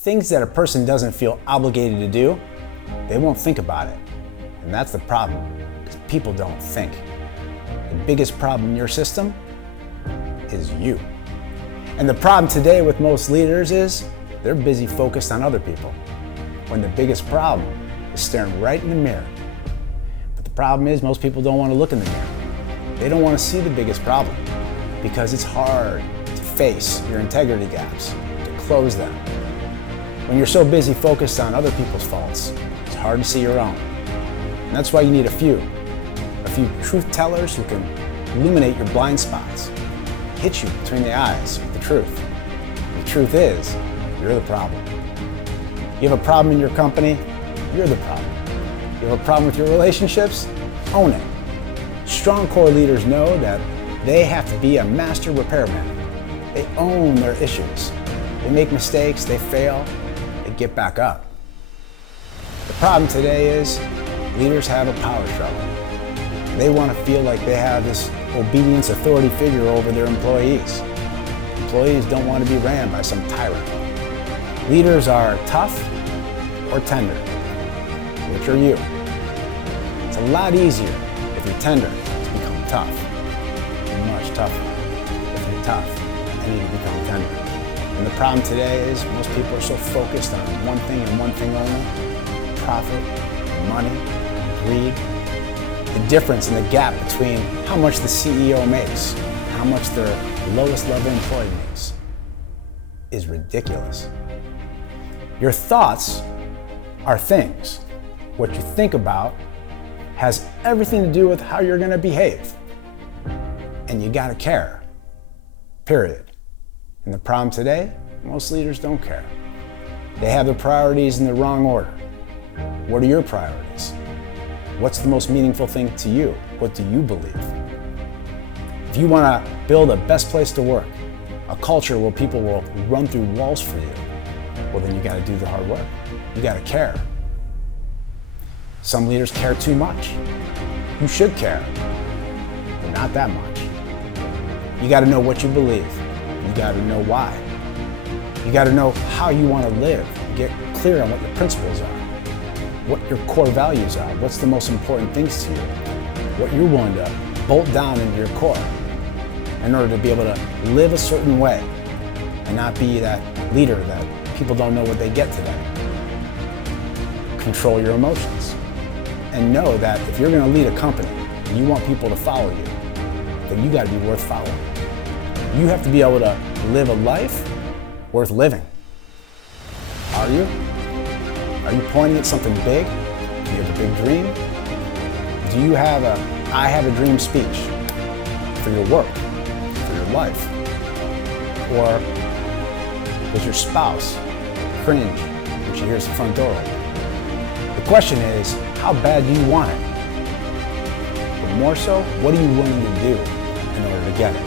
Things that a person doesn't feel obligated to do, they won't think about it. And that's the problem, because people don't think. The biggest problem in your system is you. And the problem today with most leaders is they're busy focused on other people, when the biggest problem is staring right in the mirror. But the problem is most people don't want to look in the mirror. They don't want to see the biggest problem because it's hard to face your integrity gaps, to close them. When you're so busy focused on other people's faults, it's hard to see your own. And that's why you need a few truth tellers who can illuminate your blind spots, hit you between the eyes with the truth. The truth is, you're the problem. You have a problem in your company, you're the problem. You have a problem with your relationships, own it. Strong core leaders know that they have to be a master repairman. They own their issues. They make mistakes, they fail, they get back up. The problem today is leaders have a power struggle. They want to feel like they have this obedience authority figure over their employees. Employees don't want to be ran by some tyrant. Leaders are tough or tender. Which are you? It's a lot easier if you're tender to become tough. Much tougher if you're tough and you become tender. And the problem today is most people are so focused on one thing and one thing only: profit, money, greed. The difference in the gap between how much the CEO makes and how much their lowest level employee makes is ridiculous. Your thoughts are things. What you think about has everything to do with how you're going to behave. And you got to care. Period. And the problem today, most leaders don't care. They have their priorities in the wrong order. What are your priorities? What's the most meaningful thing to you? What do you believe? If you want to build a best place to work, a culture where people will run through walls for you, well, then you got to do the hard work. You got to care. Some leaders care too much. You should care, but not that much. You got to know what you believe. You got to know why. You got to know how you want to live. Get clear on what your principles are, what your core values are, what's the most important things to you, what you're willing to bolt down into your core in order to be able to live a certain way and not be that leader that people don't know what they get today. Control your emotions and know that if you're going to lead a company and you want people to follow you, then you got to be worth following. You have to be able to live a life worth living. Are you? Are you pointing at something big? Do you have a big dream? Do you have a I have a dream speech for your work, for your life? Or does your spouse cringe when she hears the front door open? The question is, how bad do you want it? But more so, what are you willing to do in order to get it?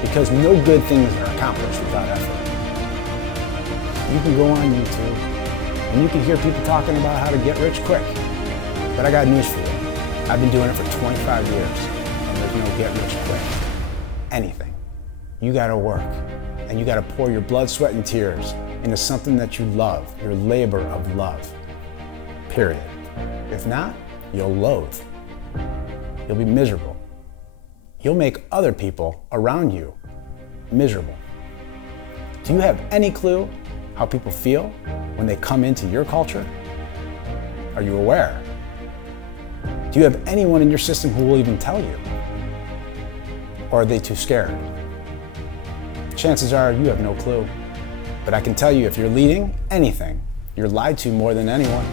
Because no good things are accomplished without effort. You can go on YouTube and you can hear people talking about how to get rich quick. But I got news for you. I've been doing it for 25 years and there's no get rich quick. Anything. You gotta work and you gotta pour your blood, sweat, and tears into something that you love, your labor of love. Period. If not, you'll loathe. You'll be miserable. You'll make other people around you miserable. Do you have any clue how people feel when they come into your culture? Are you aware? Do you have anyone in your system who will even tell you? Or are they too scared? Chances are you have no clue. But I can tell you, if you're leading anything, you're lied to more than anyone.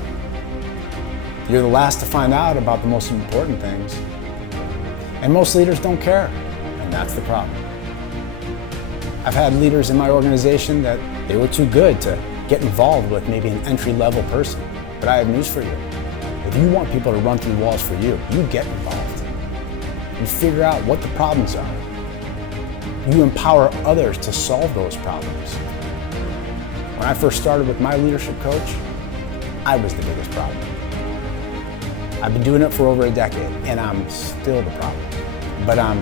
You're the last to find out about the most important things. And most leaders don't care, and that's the problem. I've had leaders in my organization that they were too good to get involved with maybe an entry-level person. But I have news for you. If you want people to run through walls for you, you get involved. You figure out what the problems are. You empower others to solve those problems. When I first started with my leadership coach, I was the biggest problem. I've been doing it for over a decade, and I'm still the problem. But I'm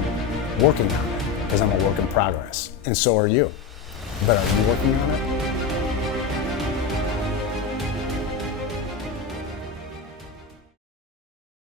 working on it, because I'm a work in progress, and so are you. But are you working on it?